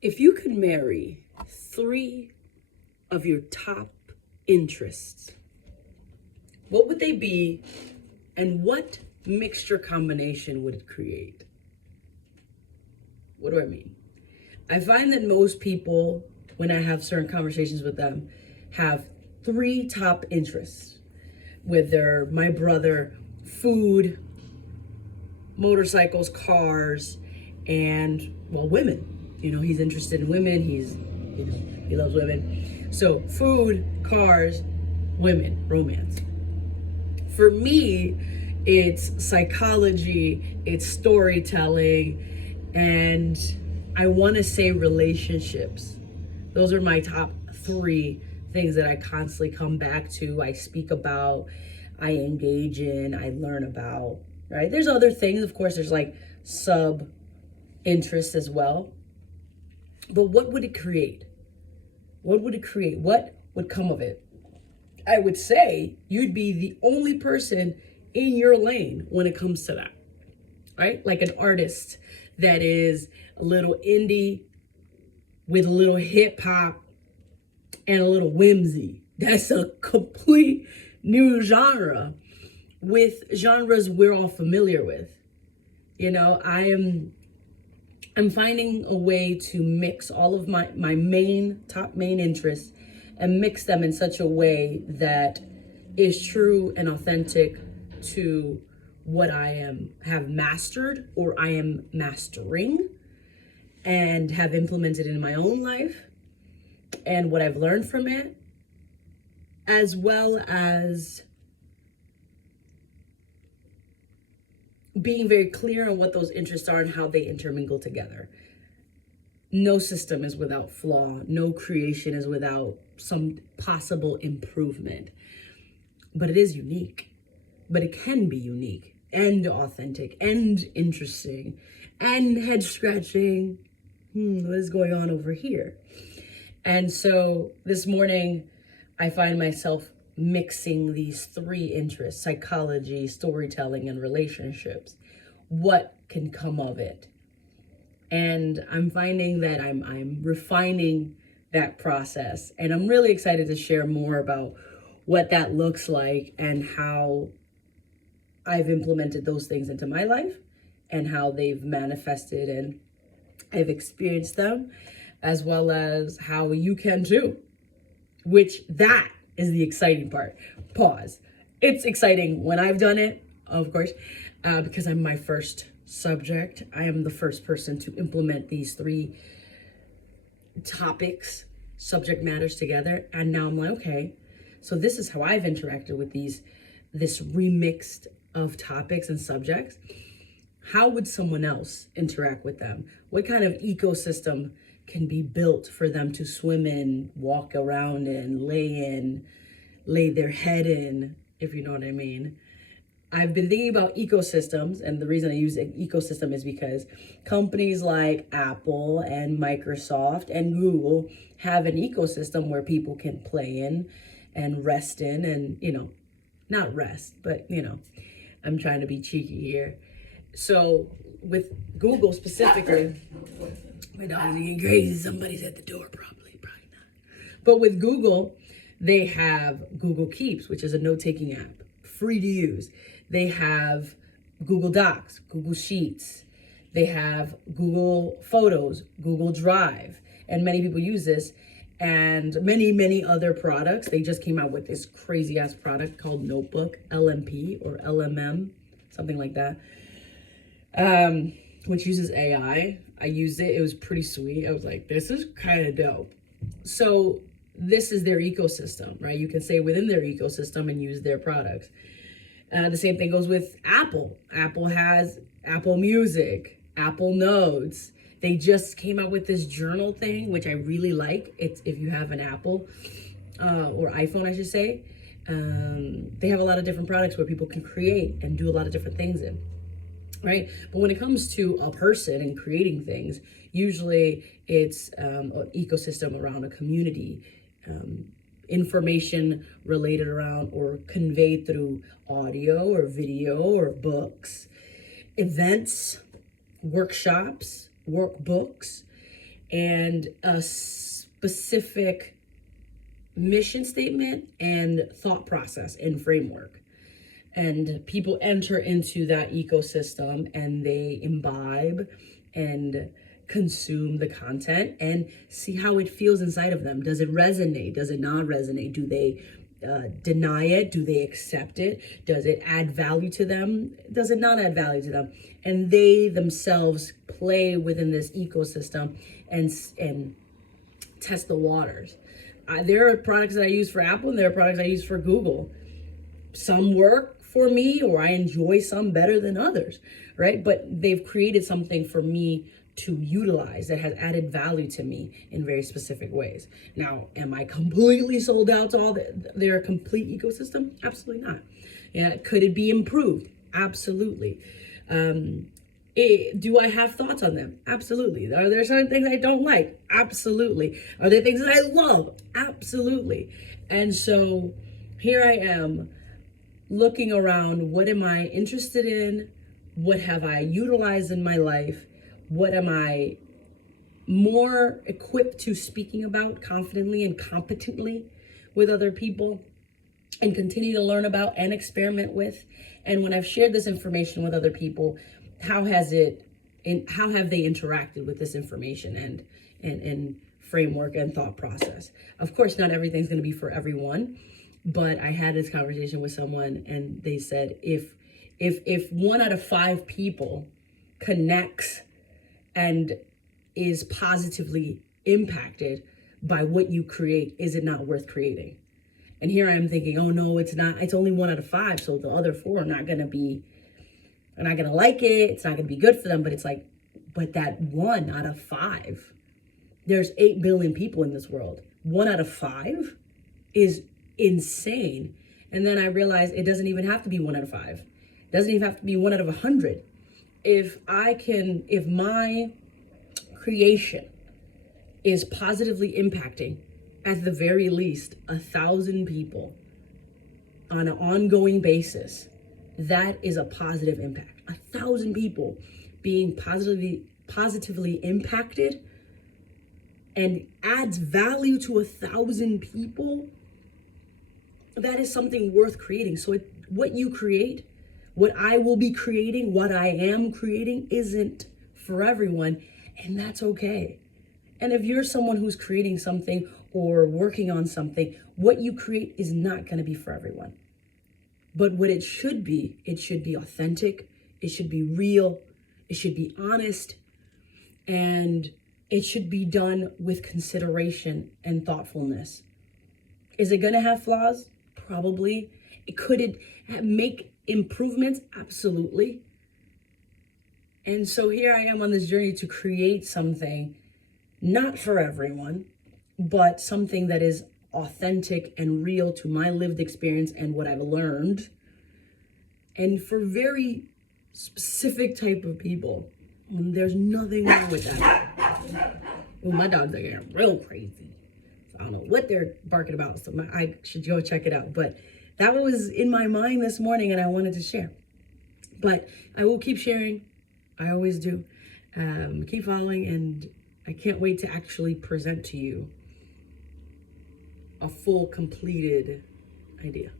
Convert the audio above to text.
If you could marry three of your top interests, what would they be and what mixture combination would it create? What do I mean? I find that most people, when I have certain conversations with them, have three top interests. Whether my brother, food, motorcycles, cars, and well, women. He's interested in women. He loves women. So food, cars, women, romance. For me, it's psychology, it's storytelling, and I want to say relationships. Those are my top three things that I constantly come back to, I speak about, I engage in, I learn about, right? There's other things, of course, there's like sub interests as well. But what would it create? What would it create? What would come of it? I would say you'd be the only person in your lane when it comes to that, right? Like an artist that is a little indie with a little hip hop and a little whimsy. That's a complete new genre with genres we're all familiar with. I'm finding a way to mix all of my top main interests and mix them in such a way that is true and authentic to what have mastered or I am mastering and have implemented in my own life and what I've learned from it, as well as being very clear on what those interests are and how they intermingle together. No system is without flaw. No creation is without some possible improvement. But it is unique. But it can be unique and authentic and interesting and head scratching. What is going on over here? And so this morning, I find myself mixing these three interests: psychology, storytelling, and relationships. What can come of it? And I'm finding that I'm refining that process, and I'm really excited to share more about what that looks like and how I've implemented those things into my life and how they've manifested and I've experienced them, as well as how you can too, which that is the exciting part. Pause. It's exciting when I've done it, of course, because I'm my first subject. I am the first person to implement these three topics, subject matters together. And now I'm like, okay, so this is how I've interacted with this remixed of topics and subjects. How would someone else interact with them? What kind of ecosystem can be built for them to swim in, walk around in, lay their head in, if you know what I mean? I've been thinking about ecosystems, and the reason I use an ecosystem is because companies like Apple and Microsoft and Google have an ecosystem where people can play in and rest in and, not rest, but, I'm trying to be cheeky here. So with Google specifically, my dog is getting crazy. Somebody's at the door, probably not. But with Google, they have Google Keeps, which is a note-taking app, free to use. They have Google Docs, Google Sheets. They have Google Photos, Google Drive, and many people use this. And many, many other products. They just came out with this crazy ass product called Notebook, LMP or LMM, something like that, which uses AI. I used it. It was pretty sweet. I was like, this is kind of dope. So this is their ecosystem, right? You can stay within their ecosystem and use their products. The same thing goes with Apple. Apple has Apple Music, Apple Notes. They just came out with this journal thing, which I really like. It's if you have an Apple or iPhone, I should say. They have a lot of different products where people can create and do a lot of different things in, right? But when it comes to a person and creating things, usually it's an ecosystem around a community, information related around or conveyed through audio or video or books, events, workshops, workbooks, and a specific mission statement and thought process and framework. And people enter into that ecosystem and they imbibe and consume the content and see how it feels inside of them. Does it resonate? Does it not resonate? Do they deny it? Do they accept it? Does it add value to them? Does it not add value to them? And they themselves play within this ecosystem and test the waters. There are products that I use for Apple and there are products I use for Google. Some work for me, or I enjoy some better than others, right? But they've created something for me to utilize that has added value to me in very specific ways. Now, am I completely sold out to all their complete ecosystem? Absolutely not. Yeah, could it be improved? Absolutely. Do I have thoughts on them? Absolutely. Are there certain things I don't like? Absolutely. Are there things that I love? Absolutely. And so here I am looking around. What am I interested in? What have I utilized in my life? What am I more equipped to speaking about confidently and competently with other people and continue to learn about and experiment with? And when I've shared this information with other people, how have they interacted with this information and framework and thought process? Of course, not everything's going to be for everyone, but I had this conversation with someone and they said, if 1 out of 5 people connects and is positively impacted by what you create, is it not worth creating? And here I am thinking, oh no, it's not. It's only 1 out of 5, so the other 4 are not gonna like it. It's not gonna be good for them. But it's like, but that 1 out of 5, there's 8 billion people in this world. 1 out of 5 is insane. And then I realized it doesn't even have to be 1 out of 5. It doesn't even have to be 1 out of 100. If my creation is positively impacting at the very least 1,000 people on an ongoing basis, that is a positive impact. 1,000 people being positively impacted and adds value to 1,000 people, that is something worth creating. So what you create, what I will be creating, what I am creating isn't for everyone, and that's okay. And if you're someone who's creating something or working on something, what you create is not going to be for everyone. But what it should be authentic, it should be real, it should be honest, and it should be done with consideration and thoughtfulness. Is it going to have flaws? Probably. Could it make improvements? Absolutely. And so here I am on this journey to create something not for everyone, but something that is authentic and real to my lived experience and what I've learned, and for very specific type of people. And there's nothing wrong with that. Well, my dogs are getting real crazy. So I don't know what they're barking about, so I should go check it out. But that was in my mind this morning and I wanted to share. But I will keep sharing. I always do. Keep following, and I can't wait to actually present to you a full, completed idea.